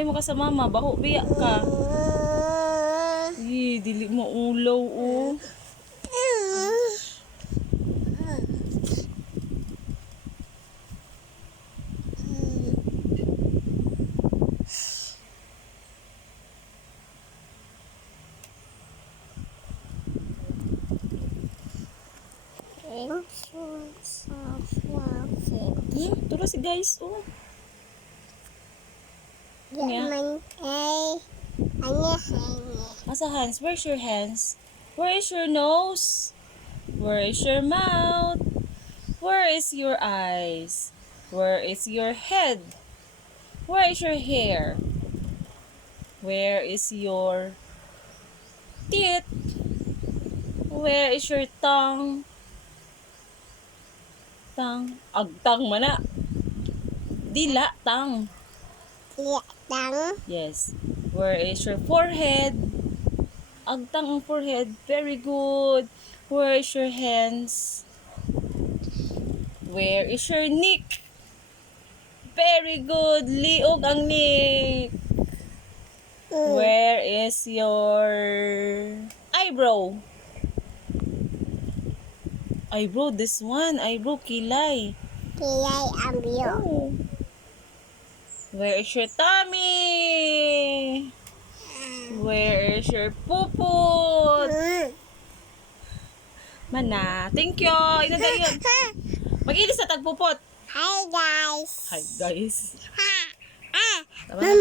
Huwag mo ka sa mama. Baho biya ka. Dili mo ulaw, oh. Turo si guys, oh. Asa hands? Where's your hands? Where is your nose? Where is your mouth? Where is your eyes? Where is your head? Where is your hair? Where is your teeth? Where is your tongue? Agtang mana. Dila, tang. Yes. Where is your forehead? Agtang ang forehead. Very good. Where is your hands? Where is your neck? Very good. Liog ang neck. Where is your eyebrow? Eyebrow, this one. Eyebrow, kilay. Oh. Where is your tummy? Where is your pupot? Mana, thank you. Ina dayon. Mag-ilis na tagpupot. Hi guys. Hi guys. Ha. Tama na.